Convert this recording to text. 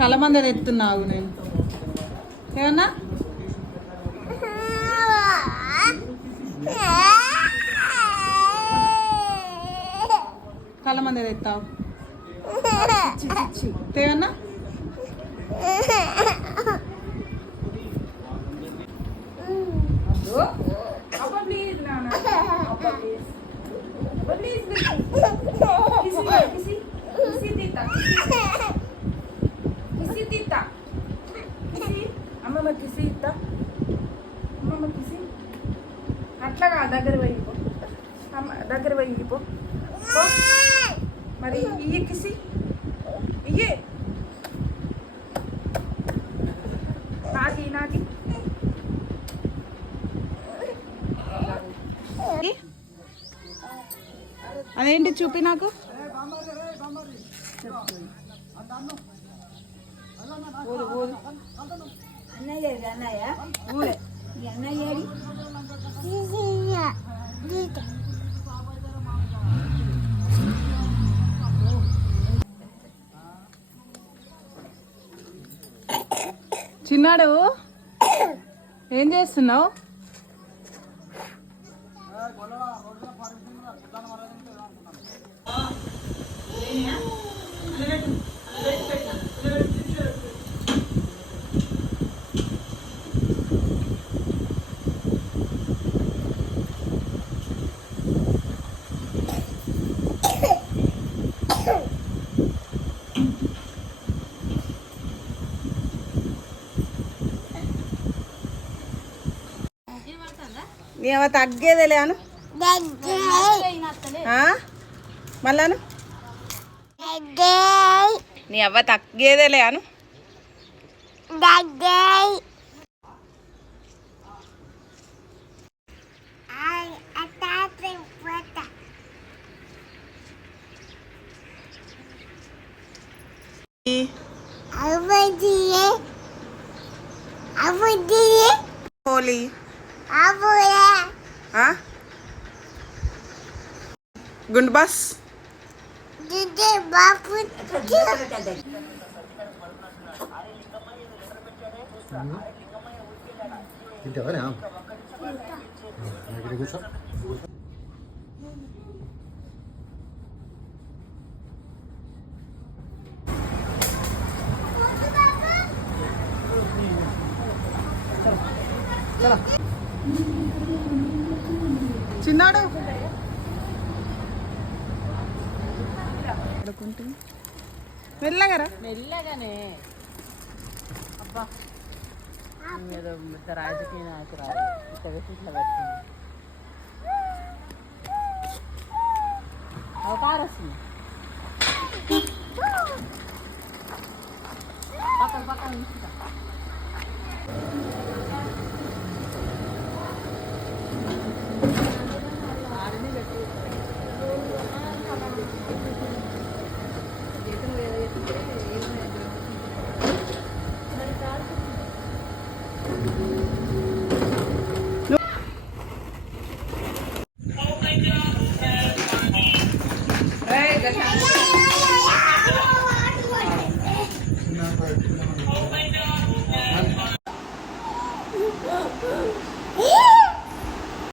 కలమంద తెస్తున్నావు నేను ఏమన్నా కలమంద తెస్తావు తేవన్నా అమ్మమ్మ కిసి ఇద్దా అమ్మమ్మ కిసి అట్లాగా దగ్గర పోయిపో అమ్మ దగ్గర పోయిపో మరి ఇయ్య కిసి ఇయ్యే నాకి నాకి అదేంటి చూపి నాకు చిన్నాడు ఏం చేస్తున్నావు నీవ తగ్గేదేలే అను మళ్ళాను నీ అవ్వ తగ్గేదేలే అను హోలీ గుండు బస్ చిన్నాడు మెల్లగారా మెల్లగానే అబ్బా ఏదో రాజకీయ నాయకురాలు ఇట్లా ఇట్లా వచ్చింది అవతారం వస్తుంది పక్కన పక్కన ఉంచుతా